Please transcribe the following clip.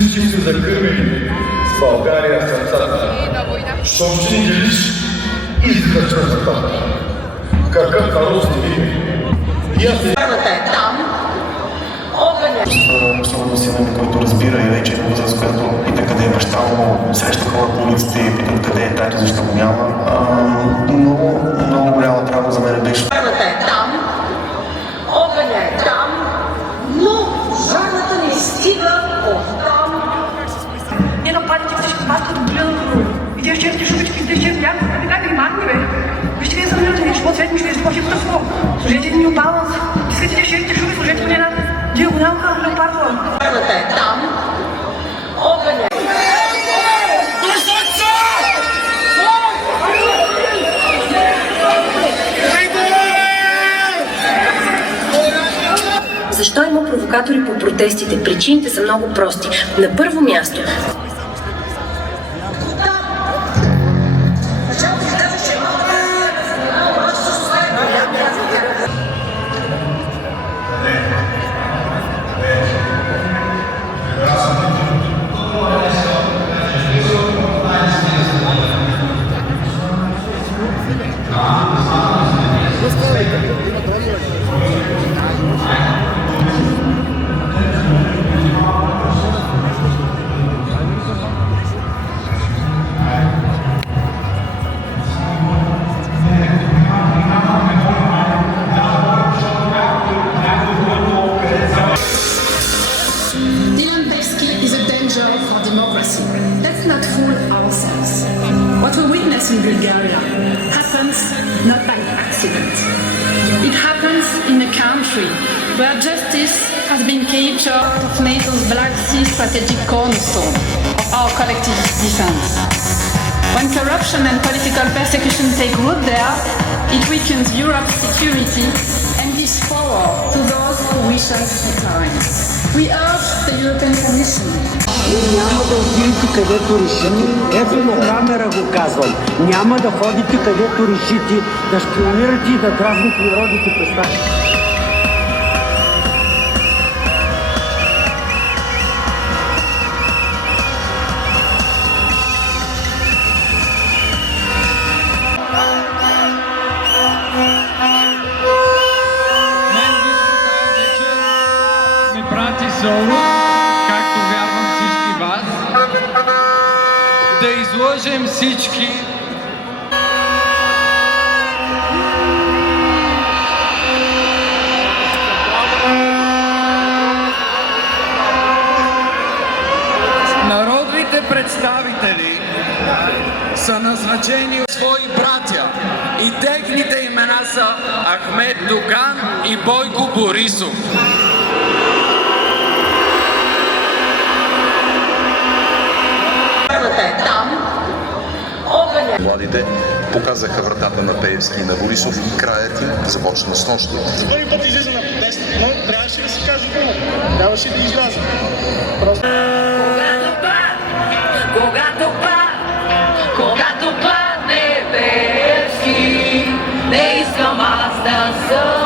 Всички се закървили с България в сърцата. Щом ще ни делиш, изгръчна за това. Какъв народ сте ви? И аз Първата е там. Особено сина ми, който разбира и вече е възраст, която пита къде е баща му, среща хора по улиците и питат къде е тато, защо го няма. Много голяма травма за мен беше. Първата е там. Огъня е там. Но жарната не стига от там. Не нападайте всички вас, като гледам. Видях черти шубички, видях черти някакво, да ви дай махни, бе. Вижте ви замирате, нещо по-цвет ми ще изпочи в тъско. Служете ни баланс. Искате ли черти шуби, служете ми една диагоналка леопардова. Първата е там. Огъня е. Защо има провокатори по протестите? Причините са много прости. На първо място, for democracy. Let's not fool ourselves. What we witness in Bulgaria happens not by accident. It happens in a country where justice has been captured of NATO's Black Sea strategic cornerstone of our collective defense. When corruption and political persecution take root there, it weakens Europe's security and gives power to those who wish us to time. We urge the European Commission. Няма да отидете където решите. Ето на камера го казвам. Няма да ходите където решите, да шпионирате и да дразните народните представители. Както вярвам всички вас, да излъжем всички народните представители са назначени от свои братя и техните имена са Ахмед Доган и Бойко Борисов. Младите показаха вратата на Пеевски и на Борисов и краят им започна с нощи. За първи път излиза на протест, но трябваше да се каже дума. Трябваше да изляза. Когато падне Пеевски, не искам аз да съм.